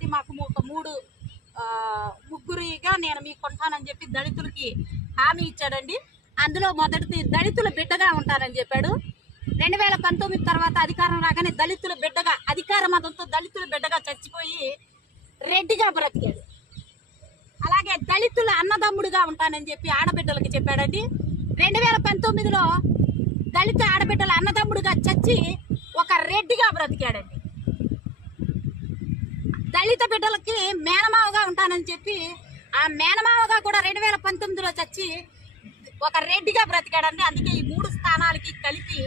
రెడ్డి మాకు ఒక ముగ్గురిగా నేను మీకు కొంటానని చెప్పి దళితులకి హామీ ఇచ్చాడండి. అందులో మొదటిది దళితుల బిడ్డగా ఉంటానని చెప్పాడు. 2019 తర్వాత అధికారం రాగానే దళితుల బిడ్డగా, అధికార మతంతో దళితుల బిడ్డగా చచ్చిపోయి రెడ్డిగా బ్రతికాడు. అలాగే దళితుల అన్నదమ్ముడిగా ఉంటానని చెప్పి ఆడబిడ్డలకి చెప్పాడండి. 2019లో దళిత ఆడబిడ్డల అన్నదమ్ముడిగా చచ్చి ఒక రెడ్డిగా బ్రతికాడండి. దళిత బిడ్డలకి మేనమావగా ఉంటానని చెప్పి ఆ మేనమావగా కూడా 2019లో చచ్చి ఒక రెడ్డిగా బ్రతికాడండి. అందుకే ఈ 3 స్థానాలకి కలిపి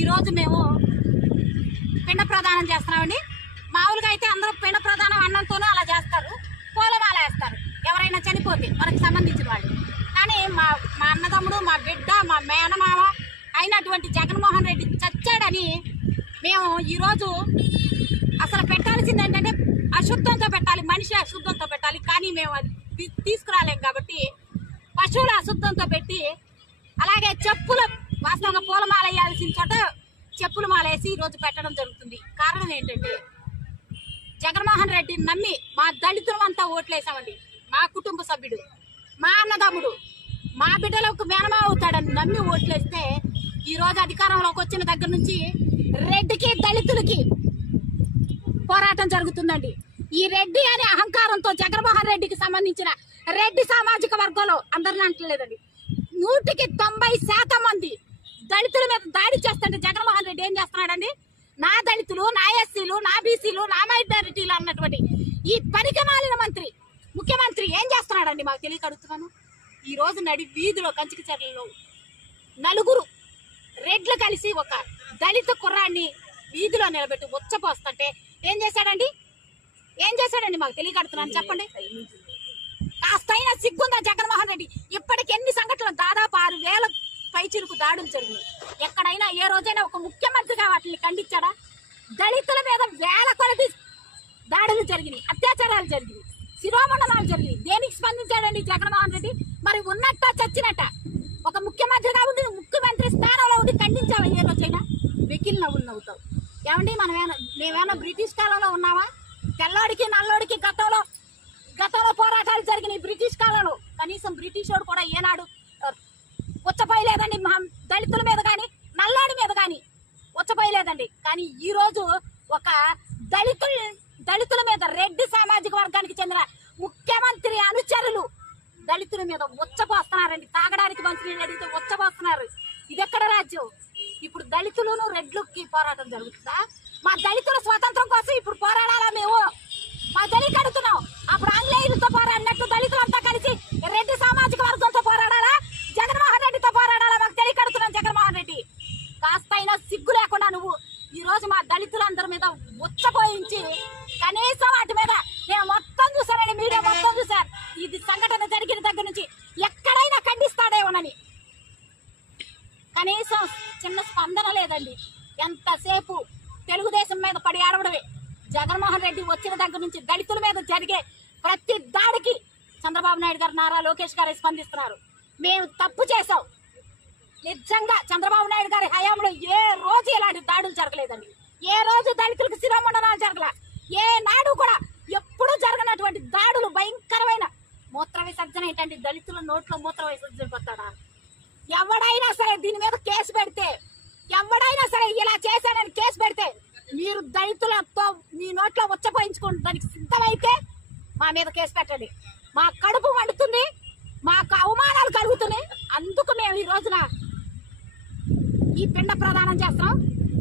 ఈరోజు మేము పిండ ప్రదానం చేస్తున్నామండి. మామూలుగా అయితే అందరూ పిండ ప్రదానం అన్నంతోనూ అలా చేస్తారు, పూలమాల వేస్తారు ఎవరైనా చనిపోతే మనకు సంబంధించిన వాళ్ళు. కానీ మా అన్నదమ్ముడు, మా బిడ్డ, మా మేనమావ అయినటువంటి జగన్మోహన్ రెడ్డి చచ్చాడని మేము ఈరోజు అసలు పెట్టాల్సింది ఏంటంటే అశుద్ధంతో పెట్టాలి, మనిషి అశుద్ధంతో పెట్టాలి. కానీ మేము అది తీసుకురాలేం కాబట్టి పశువుల అశుద్ధంతో పెట్టి, అలాగే చెప్పుల వాస్తవంగా పూలమాల వేయాల్సిన చోట చెప్పుల మాల వేసి ఈరోజు పెట్టడం జరుగుతుంది. కారణం ఏంటంటే జగన్మోహన్ రెడ్డిని నమ్మి మా దళితులంతా ఓట్లేసామండి. మా కుటుంబ సభ్యుడు, మా అన్నదమ్ముడు, మా బిడ్డలకు మేనమా అవుతాడని నమ్మి ఓట్లేస్తే ఈరోజు అధికారంలోకి వచ్చిన దగ్గర నుంచి రెడ్డికి దళితులకి పోరాటం జరుగుతుందండి. ఈ రెడ్డి అనే అహంకారంతో జగన్మోహన్ రెడ్డికి సంబంధించిన రెడ్డి సామాజిక వర్గంలో అందరిని అంటలేదండి, 100% మంది దళితుల మీద దాడి చేస్తుంటే జగన్మోహన్ రెడ్డి ఏం చేస్తున్నాడండి? నా దళితులు, నా ఎస్సీలు, నా బీసీలు, నా మైనారిటీలు అన్నటువంటి ఈ పనికి మాలిన ముఖ్యమంత్రి ఏం చేస్తున్నాడండి మాకు తెలియక అడుగుతున్నాను. ఈ రోజు నడి వీధిలో కంచికచర్లలో 4 రెడ్లు కలిసి ఒక దళిత కుర్రాన్ని వీధిలో నిలబెట్టి ఉచ్చపోస్తుంటే ఏం చేశాడండి మాకు తెలియక అడుగుతున్నాను, చెప్పండి. కాస్తైనా సిగ్గుందా జగన్మోహన్ రెడ్డి? ఇప్పటికి ఎన్ని సంఘటనలు, దాదాపు 6,000 పైచిరుకు దాడులు జరిగినాయి. ఎక్కడైనా ఏ రోజైనా ఒక ముఖ్యమంత్రిగా వాటిని ఖండించాడా? దళితుల మీద వేల కొలది దాడులు జరిగినాయి, అత్యాచారాలు జరిగినాయి, శిరోమండనాలు జరిగినాయి. దేనికి స్పందించాడండి జగన్మోహన్ రెడ్డి? మరి ఉన్నట్ట చచ్చినట్ట ఒక ముఖ్యమంత్రిగా ఉండి, ముఖ్యమంత్రి స్థానంలో ఉండి ఖండించావా ఏ రోజైనా? వెకిల్ నవ్వులు నవ్వుతావు. ఏమండి మేమేమన్నా బ్రిటిష్ కాలంలో ఉన్నావా? తెల్లోడికి నల్లోడికి గతంలో పోరాటాలు జరిగినాయి బ్రిటిష్ కాలంలో. కనీసం బ్రిటిష్ వాడు కూడా ఏనాడు ఉచ్చపోయలేదండి దళితుల మీద కానీ నల్లాడి మీద కానీ ఉచ్చపోయలేదండి. కానీ ఈ రోజు ఒక దళితుల మీద రెడ్డి సామాజిక వర్గానికి చెందిన ముఖ్యమంత్రి అనుచరులు దళితుల మీద ఉచ్చపోస్తున్నారండి. తాగడానికి మంచినీళ్ళు అడిగితే ఉచ్చపోస్తున్నారు. ఇది ఎక్కడ రాజ్యం? ఇప్పుడు దళితులను రెడ్లకి పోరాటం జరుగుతుందా? మా దళితుల స్వాతంత్రం కోసం ఇప్పుడు పోరాడాలా మేము? మా దళితులు అడుగుతున్నాం. అప్పుడు ఆంగ్లేయులతో పోరాడినట్టు దళితులంతా కలిసి రెడ్డి సామాజిక వర్గంతో పోరాడాలా, జగన్మోహన్ రెడ్డితో పోరాడాలా? మాకు తెలియకడుతున్నాం. జగన్మోహన్ రెడ్డి కాస్తైనా సిగ్గు లేకుండా నువ్వు ఈ రోజు మా దళితులందరి మీద ఉచ్చపోయించి, కనీసం వాటి మీద నేను మొత్తం చూసానండి, మీడియా మొత్తం చూసారు. ఇది సంఘటన జరిగిన దగ్గర నుంచి ఎక్కడైనా ఖండిస్తాడేమోనని కనీసం చిన్న స్పందన లేదండి. ఎంతసేపు తెలుగుదేశం మీద పడి ఆడవడమే. జగన్మోహన్ రెడ్డి వచ్చిన దగ్గర నుంచి దళితుల మీద జరిగే ప్రతి దాడికి చంద్రబాబు నాయుడు గారు, నారా లోకేష్ గారు స్పందిస్తున్నారు. మేము తప్పు చేసాం, నిజంగా చంద్రబాబు నాయుడు గారి హయాంలో ఏ రోజు ఇలాంటి దాడులు జరగలేదండి. ఏ రోజు దళితులకు శిరోమండనాలు జరగల. ఏ నాడు కూడా ఎప్పుడూ జరగనటువంటి దాడులు, భయంకరమైన మూత్ర విసర్జన ఏంటంటే దళితుల నోట్లో మూత్ర విసర్జన పడతాడా? ఎవడైనా సరే దీని మీద కేసు పెడితే, ఎవడైనా సరే ఇలా చేశాడని కేసు పెడితే, మీరు దళితులతో మీ నోట్లో ఉచ్చపోయించుకోండి దానికి సిద్ధమైతే మా మీద కేసు పెట్టండి. మా కడుపు మండుతుంది, మాకు అవమానాలు కలుగుతున్నాయి. అందుకు మేము ఈ రోజున ఈ పిండ ప్రదానం చేస్తాం.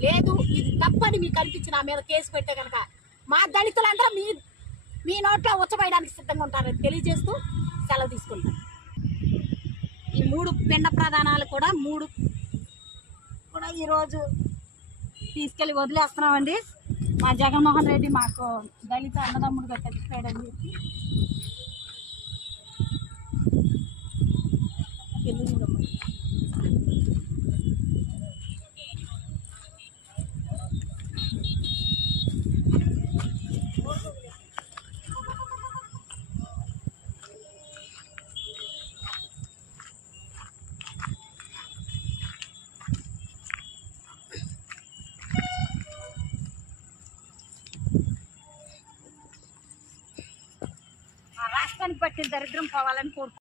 లేదు ఇది తప్పని మీకు అనిపించి నా మీద కేసు పెట్టే కనుక మా దళితులందరూ మీ నోట్లో ఉచ్చపోయడానికి సిద్ధంగా ఉంటారని తెలియజేస్తూ సెలవు తీసుకుంటాం. ఈ 3 పిండ ప్రదానాలు కూడా ఈరోజు తీసుకెళ్లి వదిలేస్తున్నామండి. మా జగన్మోహన్ రెడ్డి మాకు దళిత అన్నదమ్ముడుగా చచ్చిపోయాడని చెప్పి దేశానికి పట్టిన దరిద్రం పోవాలని కోరుకుంటున్నాను.